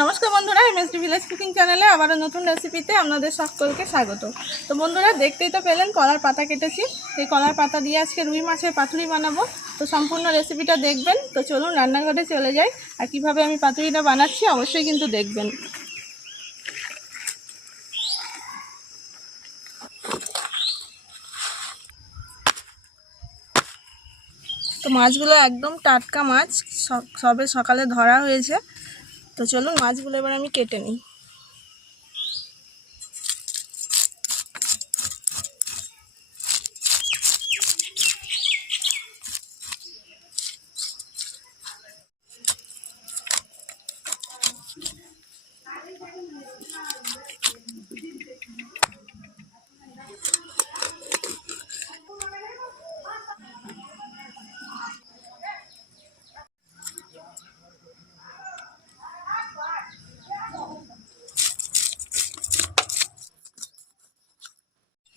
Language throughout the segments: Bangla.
নমস্কার বন্ধুরা, ভিলেজ কুকিং চ্যানেলে আবারও নতুন রেসিপিতে আপনাদের সকলকে স্বাগত। তো বন্ধুরা, দেখতেই তো পেলেন কলার পাতা কেটেছি। এই কলার পাতা দিয়ে আজকে রুই মাছের পাতুরি বানাবো। তো সম্পূর্ণ রেসিপিটা দেখবেন। তো চলুন রান্নাঘরে চলে যাই, আর কিভাবে আমি পাতুরিটা বানাচ্ছি অবশ্যই কিন্তু দেখবেন। তো মাছগুলো একদম টাটকা মাছ, সবে সকালে ধরা হয়েছে। তো চলুন মাছগুলো এবার আমি কেটে নিই।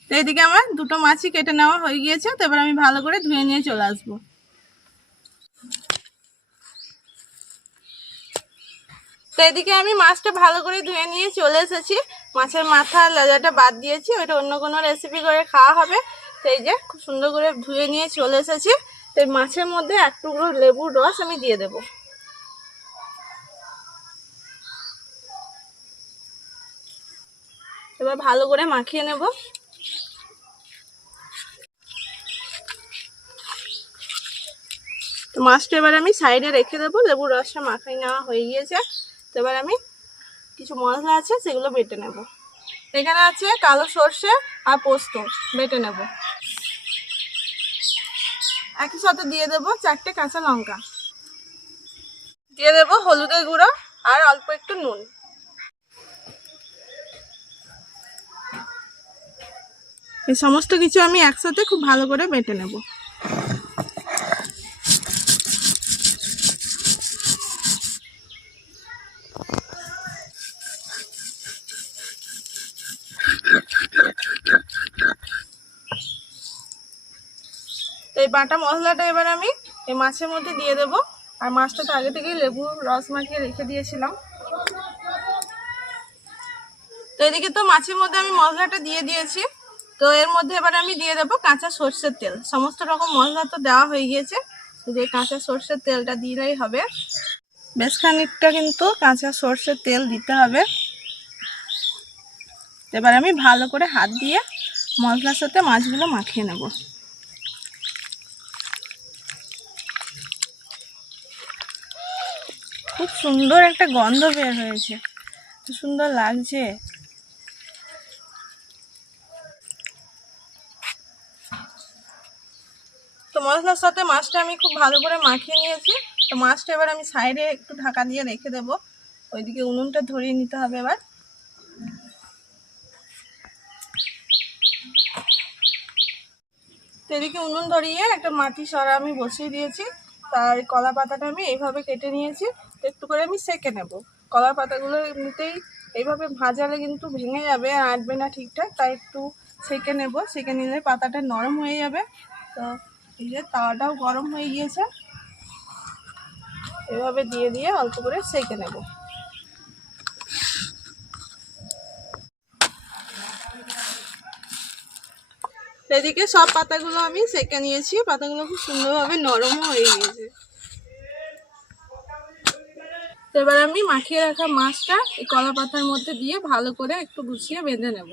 তো এদিকে আমার দুটো মাছই কেটে নেওয়া হয়ে গিয়েছে। তো এবার আমি ভালো করে ধুয়ে নিয়ে চলে আসবো। তো এদিকে আমি মাছটা ভালো করে ধুয়ে নিয়ে চলে এসেছি। মাছের মাথা লেজাটা বাদ দিয়েছি, ওইটা অন্য কোনো রেসিপি করে খাওয়া হবে। তো এই যে খুব সুন্দর করে ধুয়ে নিয়ে চলে এসেছি। তো এই মাছের মধ্যে এক টুকরো লেবুর রস আমি দিয়ে দেবো। এবার ভালো করে মাখিয়ে নেব। তো মাছটা এবার আমি সাইডে রেখে দেবো। লেবুর রসটা মাখাই নেওয়া হয়ে গিয়েছে। তো এবার আমি কিছু মশলা আছে সেগুলো বেটে নেব। এখানে আছে কালো সর্ষে আর পোস্ত, বেটে নেব। একই সাথে দিয়ে দেবো 4টে কাঁচা লঙ্কা, দিয়ে দেবো হলুদের গুঁড়ো আর অল্প একটু নুন। এই সমস্ত কিছু আমি একসাথে খুব ভালো করে বেটে নেব। এই বাটা মশলাটা এবার আমি এই মাছের মধ্যে দিয়ে দেব। আর মাছটা তো আগে থেকেই লেবু রস মাখিয়ে রেখে দিয়েছিলাম। তো এদিকে তো মাছের মধ্যে আমি মশলাটা দিয়ে দিয়েছি। তো এর মধ্যে এবার আমি দিয়ে দেবো কাঁচা সর্ষের তেল। সমস্ত রকম মশলা তো দেওয়া হয়ে গিয়েছে, শুধু এই কাঁচা সর্ষের তেলটা দিলেই হবে। বেশ খানিকটা কিন্তু কাঁচা সর্ষের তেল দিতে হবে। এবার আমি ভালো করে হাত দিয়ে মশলার সাথে মাছগুলো মাখিয়ে নেব। খুব সুন্দর একটা গন্ধ বের হয়েছে, খুব সুন্দর লাগছে। তো মশলার সাথে মাছটা আমি খুব ভালো করে মাখিয়ে নিয়েছি। তো মাছটা এবার আমি সাইডে একটু ঢাকা দিয়ে রেখে দেবো। ওইদিকে উনুনটা ধরিয়ে নিতে হবে। এবার তো এদিকে উনুন ধরিয়ে একটা মাটি সরা আমি বসিয়ে দিয়েছি। তার কলা পাতাটা আমি এইভাবে কেটে নিয়েছি। তো একটু করে আমি সেঁকে নেব। কলা পাতাগুলো এমনিতেই এইভাবে ভাজালে কিন্তু ভেঙে যাবে আর আটবে না ঠিকঠাক, তাই একটু সেঁকে নেব। সেঁকে নিলে পাতাটা নরম হয়ে যাবে। তো এই যে তাওয়াটাও গরম হয়ে গিয়েছে, এভাবে দিয়ে দিয়ে অল্প করে সেঁকে নেব। এদিকে সব পাতাগুলো আমি সেঁকে নিয়েছি। পাতাগুলো খুব সুন্দরভাবে নরমও হয়ে গিয়েছে। এবার আমি মাখিয়ে রাখা মাছটা এই কলা পাতার মধ্যে দিয়ে ভালো করে একটু গুছিয়ে বেঁধে নেব।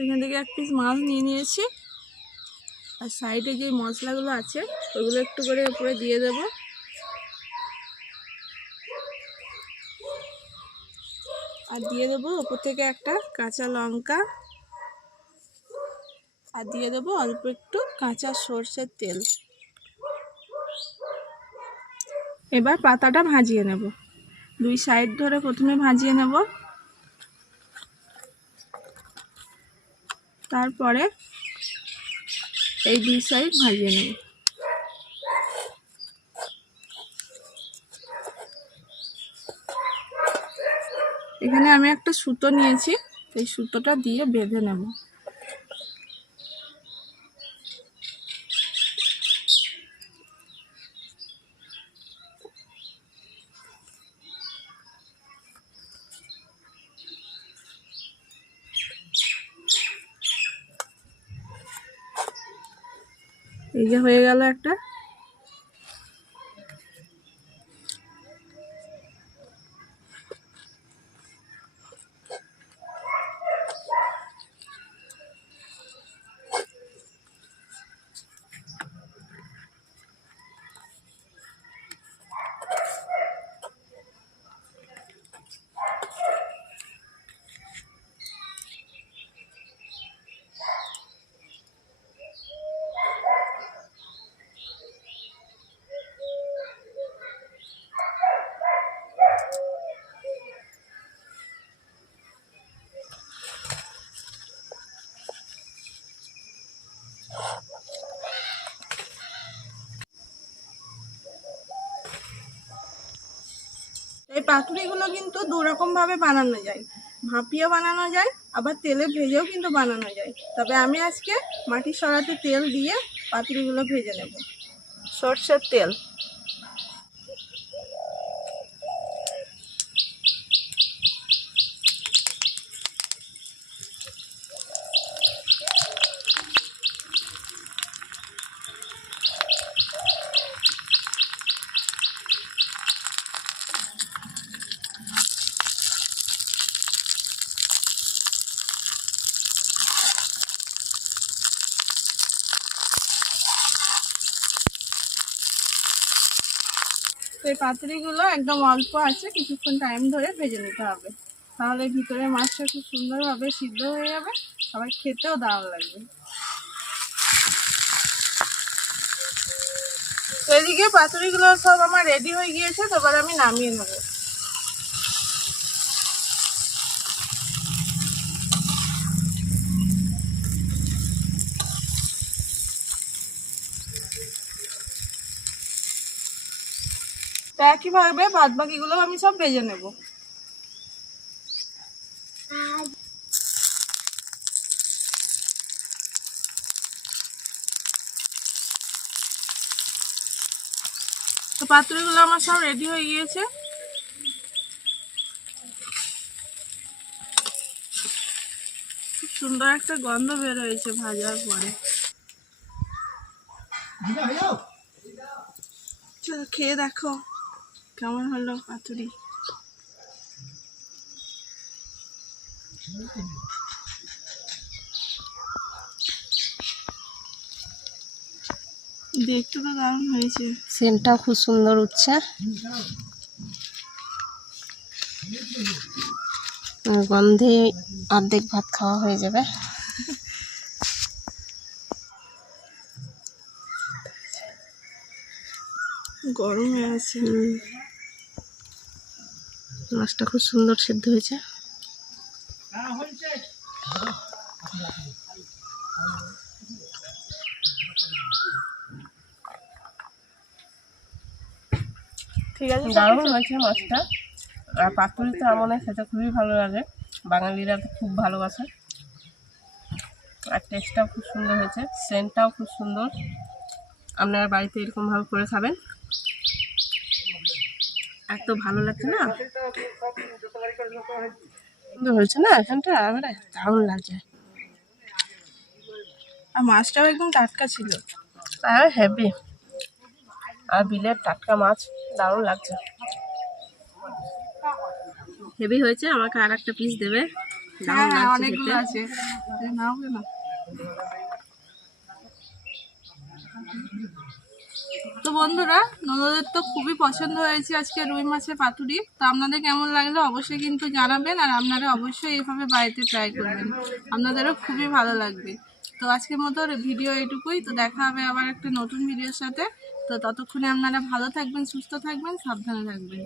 এখান থেকে এক পিস মাছ নিয়ে নিয়েছি। আর সাইডে যে মশলাগুলো আছে ওগুলো একটু করে উপরে দিয়ে দেব। আর দিয়ে দেবো উপর থেকে একটা কাঁচা লঙ্কা। আর দিয়ে দেবো অল্প একটু কাঁচা সর্ষের তেল। এবার পাতাটা ভাজিয়ে নেব। দুই সাইড ধরে প্রথমে ভাজিয়ে নেব, তারপরে এই দুই সাইড ভাজিয়ে নেব। এখানে আমি একটা সুতো নিয়েছি, এই সুতোটা দিয়ে বেঁধে নেব। এই যে হয়ে গেল একটা। এই পাতুরিগুলো কিন্তু দুরকম ভাবে বানানো যায়, ভাপিয়েও বানানো যায়, আবার তেলে ভেজেও কিন্তু বানানো যায়। তবে আমি আজকে মাটির সরাতে তেল দিয়ে পাতুরিগুলো ভেজে নেব। সর্ষের তেল, তো এই পাতুরিগুলো একদম অল্প আছে, কিছুক্ষণ টাইম ধরে ভেজে নিতে হবে, তাহলে ভিতরে মাছটা খুব সুন্দরভাবে সিদ্ধ হয়ে যাবে, আবার খেতেও দারুণ লাগবে। তো এদিকে পাতুরিগুলো সব আমার রেডি হয়ে গিয়েছে, তো এবার আমি নামিয়ে নেব। তো একইভাবে বাদ বাকিগুলো আমি সব ভেজে নেব। তো পাতুরিগুলো আমার সব রেডি হয়ে গিয়েছে। খুব সুন্দর একটা গন্ধ বের হয়েছে ভাজার পরে। চলো খেয়ে দেখো কেমন হলো পাতুরি। দেখতে তো দারুণ হয়েছে, সেন্টটাও খুব সুন্দর উঠছে। গন্ধে অর্ধেক ভাত খাওয়া হয়ে যাবে। গরম হয়ে আছে। মাছটা খুব সুন্দর সিদ্ধ হয়েছে। ঠিক আছে, দারুণ হয়েছে মাছটা। আর পাতুরি তো আমার খেতে খুবই ভালো লাগে, বাঙালিরা তো খুব ভালোবাসে। আর টেস্টটাও খুব সুন্দর হয়েছে, সেন্টটাও খুব সুন্দর। আপনারা বাড়িতে এরকমভাবে করে খাবেন, এত ভালো লাগছে না, সুন্দর হয়েছে না এখানটা, এবারে দারুণ লাগছে। আর মাছটাও একদম টাটকা ছিল, আর হেভি, আর বিলের টাটকা মাছ, দারুণ লাগছে, হেভি হয়েছে। আমাকে আর একটা পিস দেবে, দারুণ লাগছে অনেকগুলো খেতে। আছে, নাও কেন। তো বন্ধুরা, ননদের তো খুবই পছন্দ হয়েছে আজকে রুই মাছের পাতুরি। তো আপনাদের কেমন লাগলো অবশ্যই কিন্তু জানাবেন, আর আপনারা অবশ্যই এইভাবে বাড়িতে ট্রাই করবেন, আপনাদেরও খুবই ভালো লাগবে। তো আজকের মতো ভিডিও এটুকুই। তো দেখা হবে আবার একটা নতুন ভিডিওর সাথে। তো ততক্ষণে আপনারা ভালো থাকবেন, সুস্থ থাকবেন, সাবধানে থাকবেন।